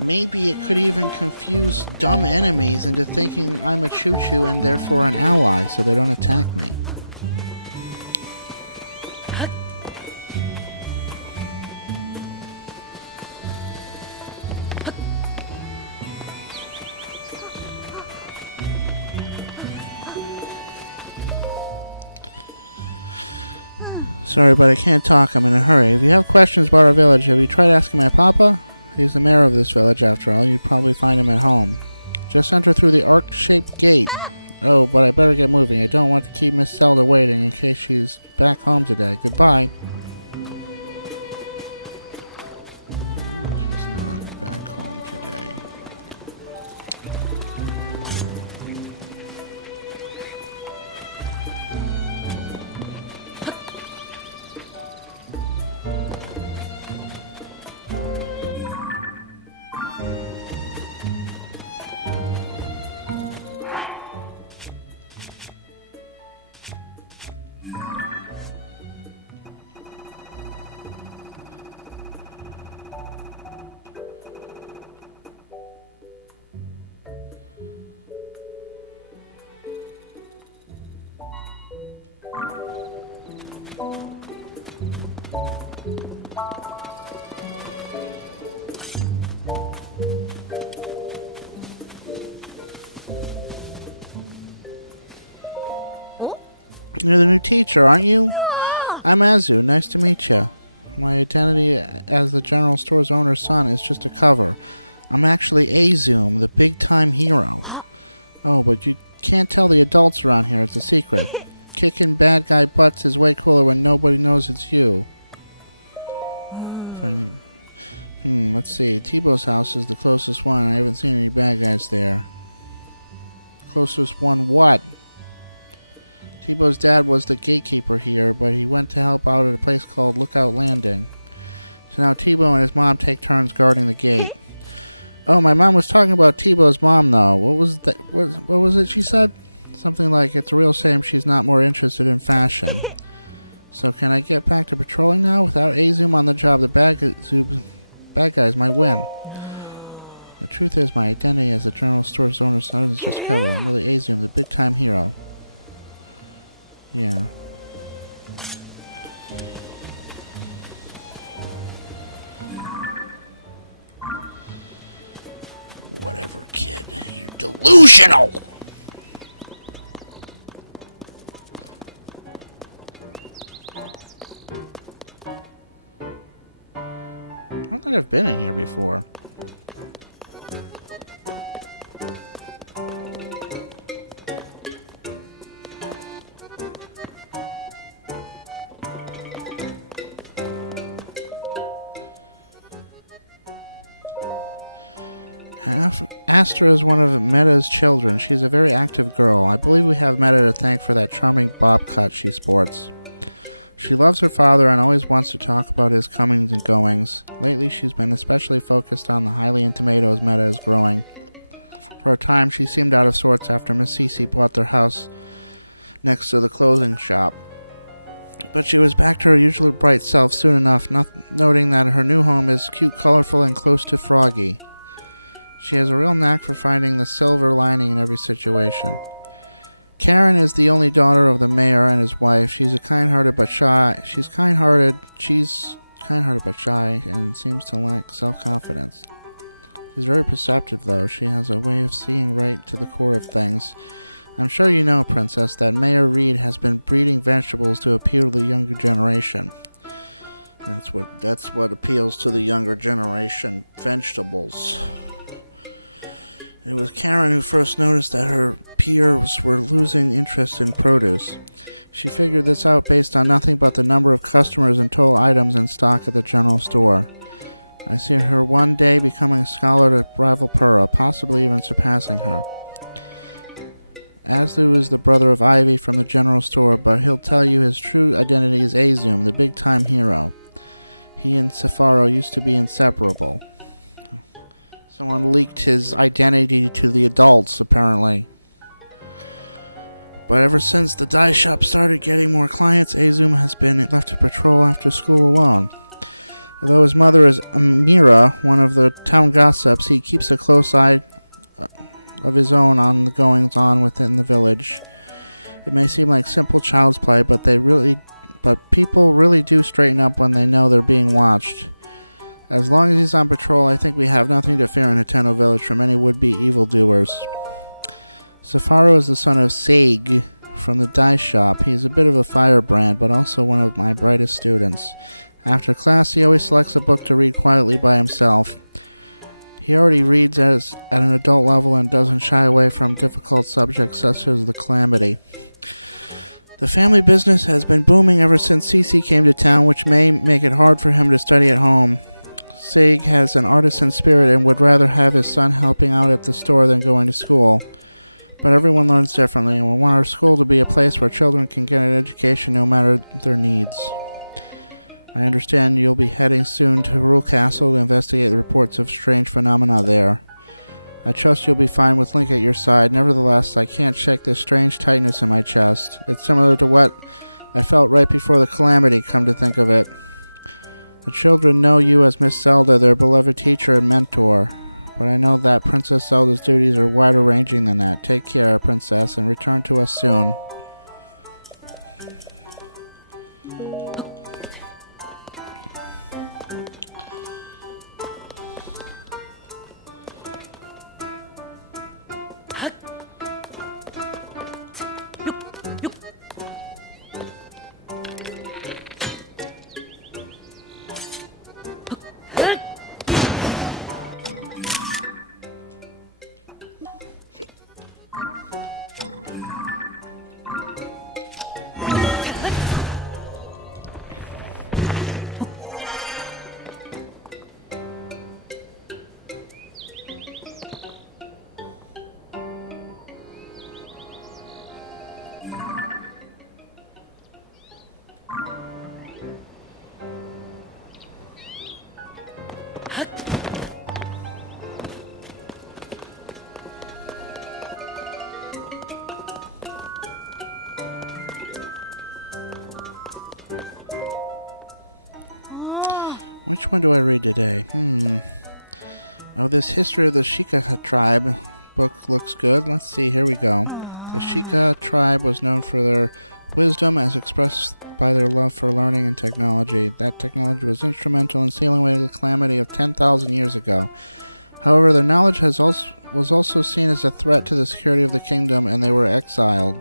Maybe it could even confuse dumb enemies into thinking I'm a choo-choo and therefore an ally, so they don't attack me. Sorry, but I can't talk. I'm in a hurry. If you have questions about our village, have you tried asking my papa? He's the mayor of this village, after all. You'd probably find him at home. Just enter through the arc-shaped gate. Oh, but I better get moving. I don't want to keep Miss Zelda waiting in case she's back home today. Goodbye. She's not back home today. You're the new teacher, aren't you? I'm Azu. Nice to meet you. My identity as the general store's owner's son is just a cover. I'm actually Azum, the big-time hero. Oh, but you can't tell the adults around here. It's a secret. Kicking bad guy butts is way cooler when nobody knows it's you. Let's see. T-Bow's house is the closest one. I haven't seen any bad guys there. Closest one what? T-Bow's dad was the gatekeeper here, but he went to help out at a place called Lookout Landing. So now T-Bow and his mom take turns guarding the gate. Oh, my mom was talking about T-Bow's mom, though. What was that? What was it she said? Something like, it's a real shame she's not more interested in fashion. So can I get back to patrolling now? Without Azum on the job, the bad guys might win. The truth is, my identity as the general store's owner's son is just cover. I'm really Azum, the big-time hero. Yeah. Whatever, kid. You're delusional! I don't think I've been in here before. Astra is one of Meta's children. She's a very active girl. I believe we have Meta to thank for that charming bob cut she sports. She loves her father and always wants to talk about his comings and goings. Lately, she's been especially focused on the Hylian tomatoes Meta is growing. For a time, she seemed out of sorts after Miss Cece bought their house next to the clothing shop. But she was back to her usually bright self soon enough, noting that her new home is cute, colorful, and close to Froggy. She has a real knack for finding the silver lining in every situation. Karen is the only daughter of the mayor and his wife. She's kind-hearted but shy, and seems to lack self-confidence. She's very perceptive, though. She has a way of seeing right to the core of things. I'm sure you know, Princess, that Mayor Reed has been breeding vegetables to appeal to the younger generation. That's what appeals to the younger generation, vegetables. It was Karen who first noticed that her peers were losing interest in produce. She figured this out based on nothing but the number of customers and total items in stock at the general store. I see her one day becoming a scholar to rival Pura, possibly even surpassing her. Azu is the brother of Ivy from the general store, but he'll tell you his true identity is Azum, the big-time hero. He and Safaro used to be inseparable. Someone leaked his identity to the adults, apparently. But ever since the dye shop started getting more clients, Azum has been left to patrol after school alone. Though his mother is Amira, one of the town gossips, he keeps a close eye of his own on the goings-on within the village. It may seem like simple child's play, but people really do straighten up when they know they're being watched. As long as he's on patrol, I think we have nothing to fear in Nintendo Village from any would-be evildoers. Safaru is the son of Sag from the dye shop. He's a bit of a firebrand, but also one of my brightest students. After class, he always selects a book to read quietly by himself. He already reads at an adult level and doesn't shy away from difficult subjects such as the Calamity. The family business has been booming ever since Cece came to town, which may make it hard for him to study at home. Sag has an artisan spirit and would rather have his son helping out at the store than going to school. But everyone learns differently, and we want our school to be a place where children can get an education no matter their needs. I understand you'll be heading soon to Hyrule Castle to investigate the reports of strange phenomena there. I trust you'll be fine with Link at your side. Nevertheless, I can't shake this strange tightness in my chest. It's similar to what I felt right before the Calamity, come to think of it. The children know you as Miss Zelda, their beloved teacher and mentor. But I know that Princess Zelda's duties are wider ranging than that. Take care, Princess, and return to us soon. Which one do I read today? Oh, this History of the Sheikah tribe book looks good. Let's see, here we go. The Sheikah tribe was known for their wisdom as expressed by their love for learning and technology. That technology was instrumental in sealing away the calamity of 10,000 years ago. However, their knowledge was also seen as a threat to the security of the kingdom, and they were exiled.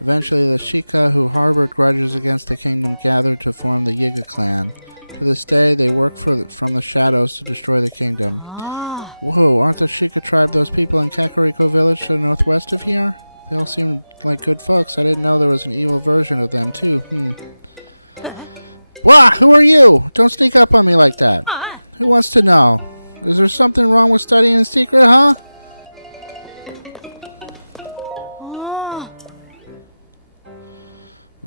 Eventually, the Sheikah, who harbored grudges against the kingdom, gathered to form the Yiga clan. To this day, they work from the shadows to destroy the kingdom. Whoa, aren't the Sheikah tribe those people in Kakariko village to the northwest of here? They all seem like good folks. I didn't know there was an evil version of them, too. Wah! Who are you? Don't sneak up on me like that. Who wants to know? Is there something wrong with studying in secret, huh?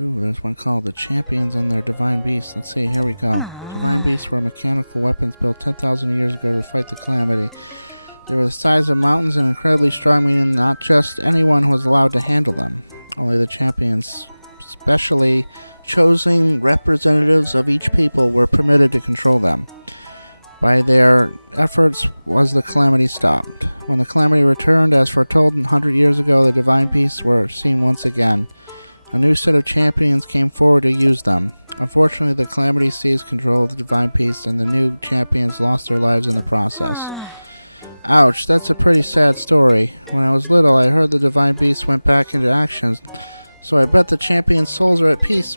Ooh, there's one called The Champions and Their Divine Beasts. Let's see, here we go. Divine Beasts were mechanical weapons built 10,000 years ago to fight the Calamity. They were the size of mountains and incredibly strong, meaning not just anyone was allowed to handle them. Only the champions, specially chosen representatives of each people, were permitted to control them. By their efforts was the Calamity stopped. When the Calamity returned, as foretold 100 years ago, the Divine Beasts were seen once again. A new set of champions came forward to use them. Unfortunately, the Calamity seized control of the Divine Beasts, and the new champions lost their lives in the process. Ouch, that's a pretty sad story. When I was little, I heard the Divine Beasts went back into action, so I bet the champions' souls are at peace,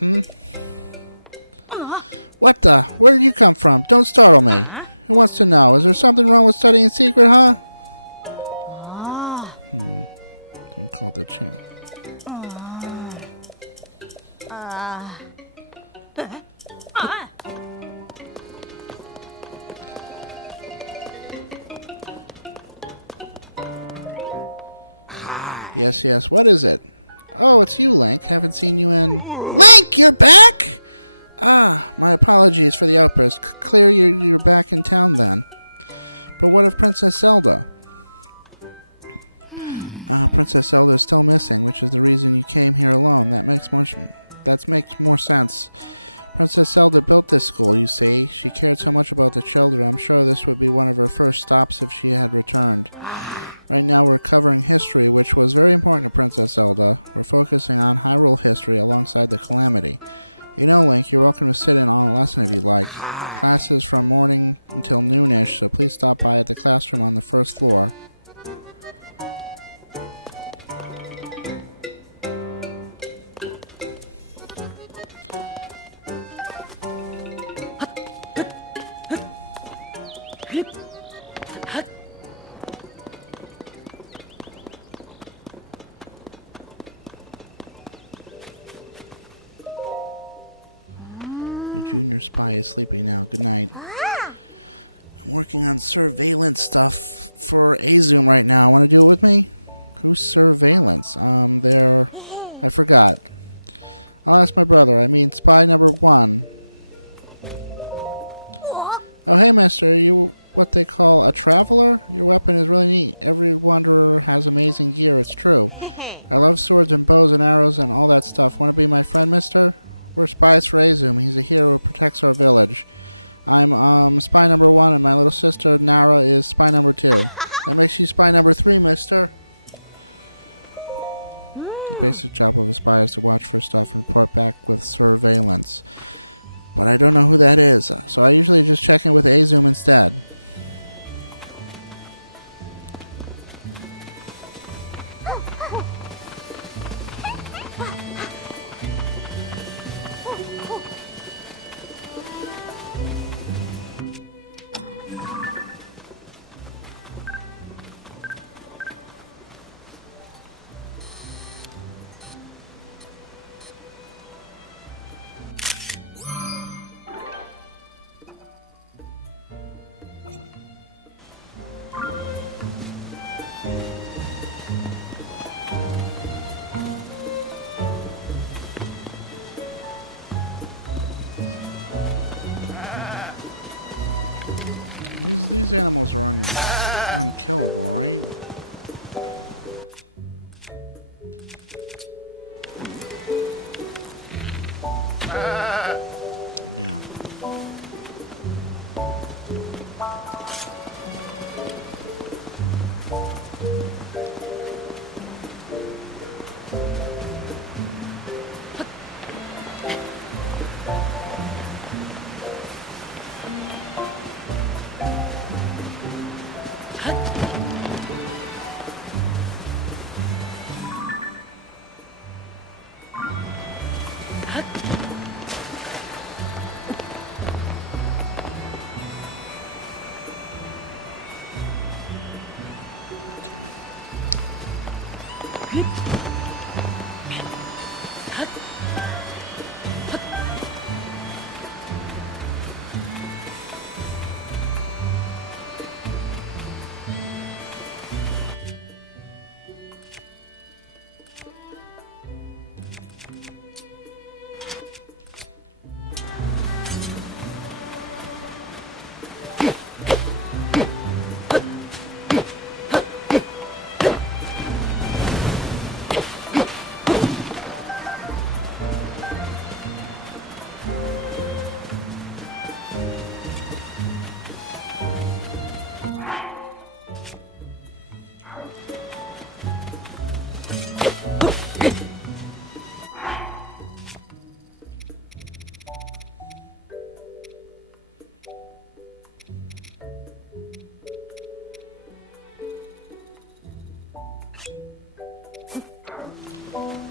What the? Where did you come from? Don't startle me. Who wants to know? Is there something wrong with studying in secret, huh? Don't call the champ. Yes, what is it? Oh, it's you, Link. Haven't seen you in... Link, you're back? My apologies for the outburst. Clear you're back in town then. But what of Princess Zelda? Princess Zelda is still missing, which is the reason you came here alone. That makes more sense. Princess Zelda built this school, you see. She cared so much about the children. I'm sure this would be one of her first stops if she had returned. Right now we're covering history, which was very important to Princess Zelda. We're focusing on Hyrule history alongside the Calamity. You know, Link, you're welcome to sit in on a lesson if you'd like. Class is from morning until noonish, so please stop by at the classroom on the first floor. The junior spy is sleeping now. Good night. I'm working on surveillance stuff for Azum right now. Want to do it with me? Who's surveillance? I forgot. I'll ask my brother. I mean, spy number 1. Oh, hey, mister. You what they call a traveler? Your weapon is really neat. Every wanderer has amazing gear. It's true. I love swords and bows and arrows and all that stuff. Want to be my friend, mister? We're spies for Azum. He's a hero who protects our village. I'm spy number 1, and my little sister Nara is spy number 2. That makes you spy number 3, mister. The basic job of a spy is to watch for stuff and report back with surveillance. But I don't know who that is, so I usually just check in with Azum instead. These animals are unkillable, right? Yeah.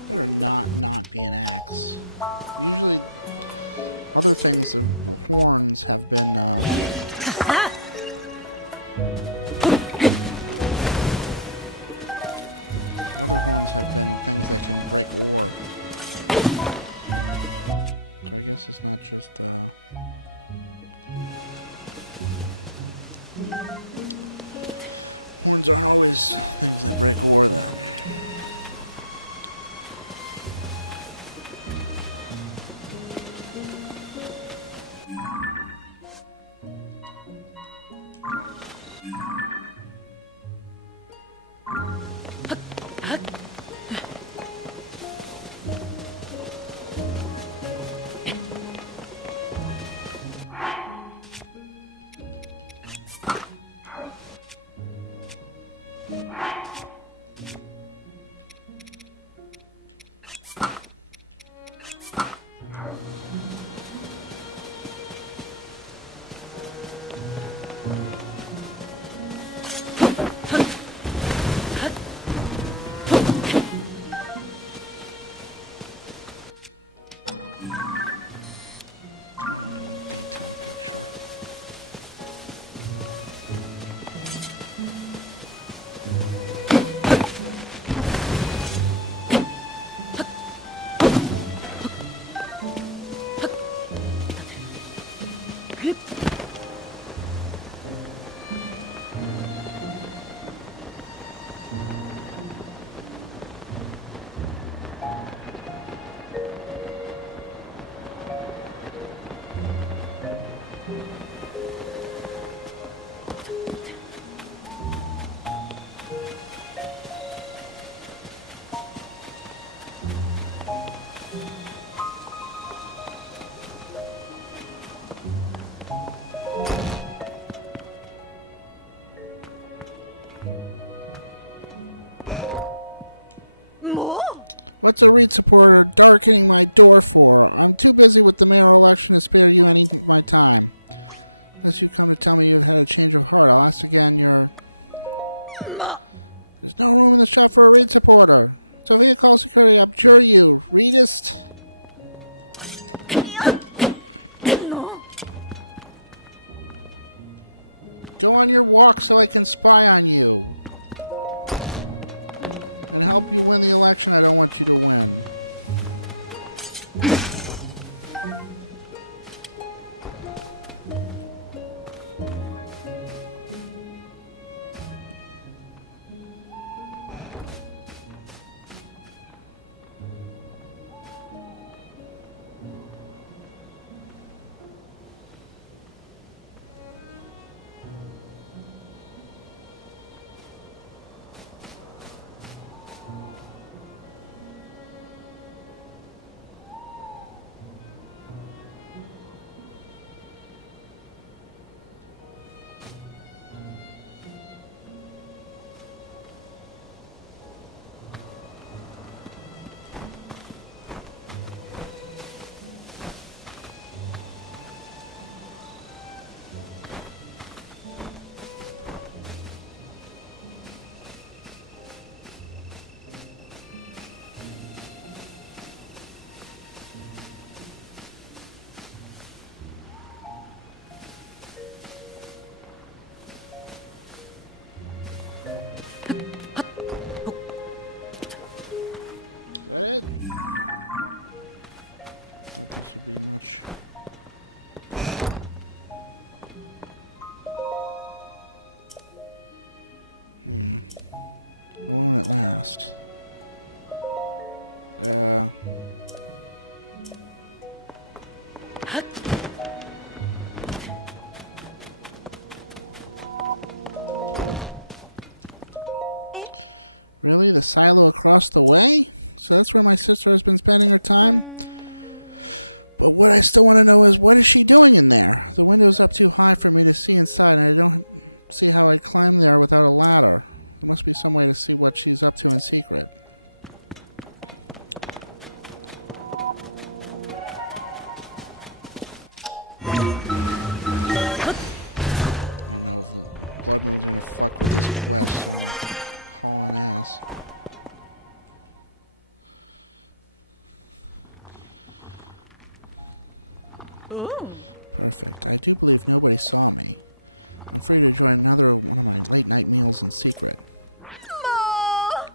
Better not be an axe. Usually, other things of horns have been, other horns have been things that can break ore. So I guess it's not just, horns aren't always things that break ore then. What's a Reed supporter darkening my door for? I'm too busy with the mayoral election to spare you any of my time. Unless you come to tell me you've had a change of heart, I'll ask again There's no room in the shop for a Reed supporter. Sophia, call security. Abjure you. Reedist. Go on your walk so I can spy on you. And help you win the election I don't want you to win. Is that it? Thought this would be much. Alone at last. Really? The silo across the way? So that's where my sister has been spending her time? But what I still want to know is, what is she doing in there? The window's up too high for me to see inside, and I don't see how I'd climb there without a ladder. There must be some way to see what she's up to in secret. I don't know if the Blood Moon's gonna fuck with this quest, so I'm hauling ass. Ooh. Perfect. I do believe nobody saw me. I'm free to join another one of my late night meals in secret.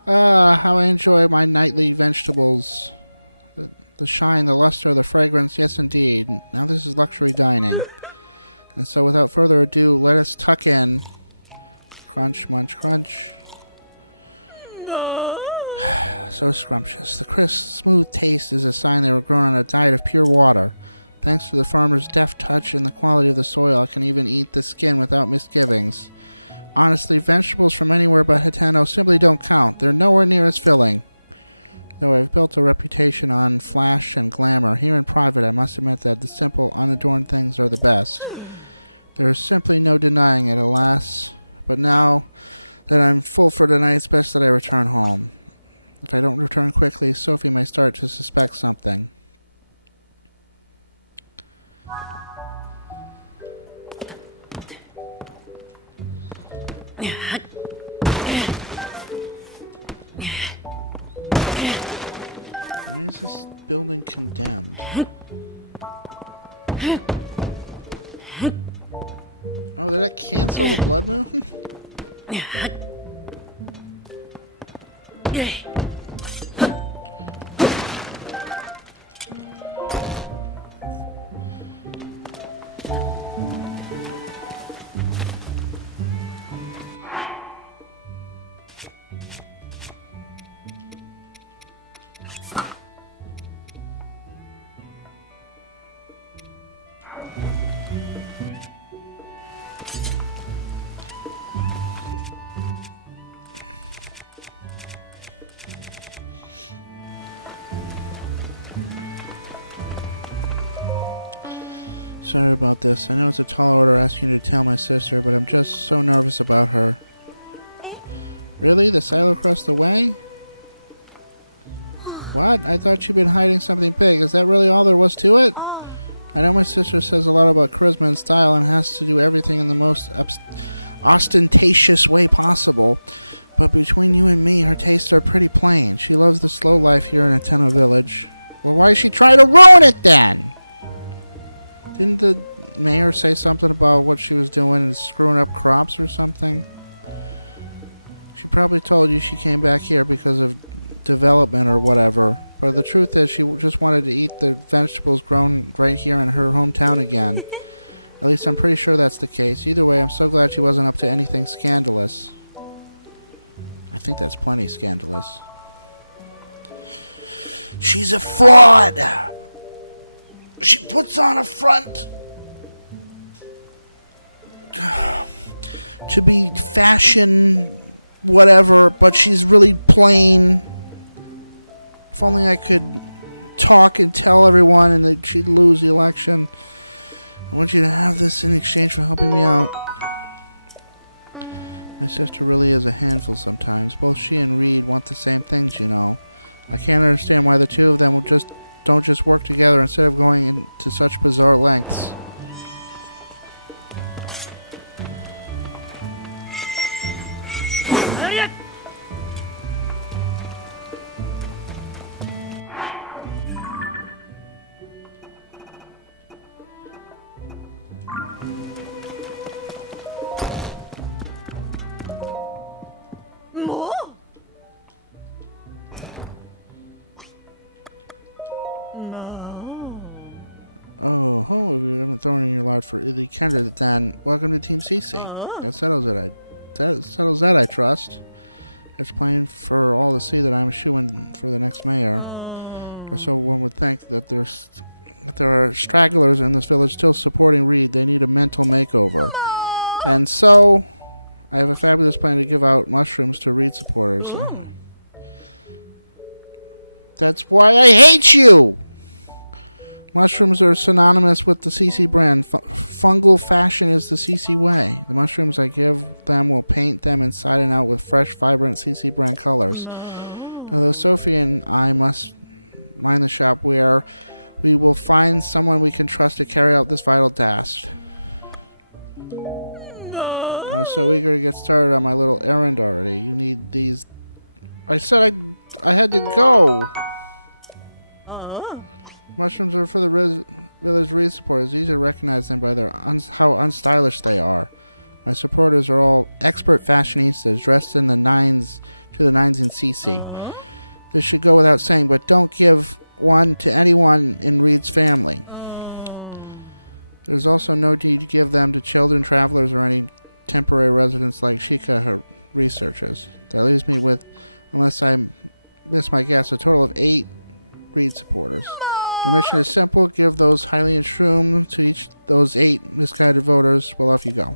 How I enjoy my nightly vegetables. The shine, the luster, the fragrance, yes indeed. Now this is luxury dining. And so without further ado, let us tuck in. Crunch, munch, crunch. So scrumptious. The crisp, smooth taste is a sign they were grown on a diet of pure water. Thanks to the farmer's deft touch and the quality of the soil, I can even eat the skin without misgivings. Honestly, vegetables from anywhere but Hitano simply don't count. They're nowhere near as filling. Though I've built a reputation on flash and glamour, here in private I must admit that the simple, unadorned things are the best. There is simply no denying it, alas. But now that I'm full for the night, it's best that I return home. If I don't return quickly, Sophie may start to suspect something. Why is this building condemned? Oh, did that cancel the blood moon? Sorry about this. I know it's a tall order asking you to tell my sister, but I'm just so nervous about her. Really? The silo across the way? What? I thought you'd been hiding something big. Is that really all there was to it? I know my sister says a lot about charisma and style and has to do everything in the most ostentatious way possible. But between you and me, her tastes are pretty plain. She loves the slow life here in Ateno Village. Well, why is she trying to ruin it then? Didn't the mayor say something about what she was doing and screwing up crops or something? She probably told you she came back here because of development or whatever. But the truth is she just wanted to eat the vegetables grown right here in her hometown again. At least I'm pretty sure that's the case. Either way, I'm so glad she wasn't up to anything scandalous. I think that's plenty scandalous. She's a fraud! She puts on a front to be fashion whatever, but she's really plain. If only I could talk and tell everyone and that she'd lose the election. I want you to have this in exchange for helping me out. My sister really is a handful sometimes. Both she and Reed want the same things, you know. I can't understand why the two of them don't just work together instead of going into such bizarre lengths. Oh, if you haven't thrown in your lot for the candidate, then welcome to Team CC. That settles it. That settles that, I trust. It's plain for all to see that I'm shoo-in for the next mayor. Or so one would think that there are stragglers in this village still supporting Reed. They need a mental makeover. And so, I have a fabulous plan to give out mushrooms to Reed supporters. Oh. That's why I hate you! Mushrooms are synonymous with the CC brand. Fungal fashion is the CC way. The mushrooms I give them will paint them inside and out with fresh, vibrant CC brand colors. Although Sophie and I must mind the shop where we will find someone we can trust to carry out this vital task. I was so eager to get started on my little errand already. You need these... I said I had to go! Mushrooms are for the village Reed supporters. It's easy to recognize them by how unstylish they are. My supporters are all expert fashionistas dressed in the nines in CC. This should go without saying, but don't give one to anyone in Reed's family. There's also no need to give them to children, travelers, or any temporary residents like Shika, her researchers. That leaves me with, unless I miss my guess, a total of 8 Reed supporters. Your mission is simple. Give those highly shrooms to each those 8 misguided voters. Well, off you go.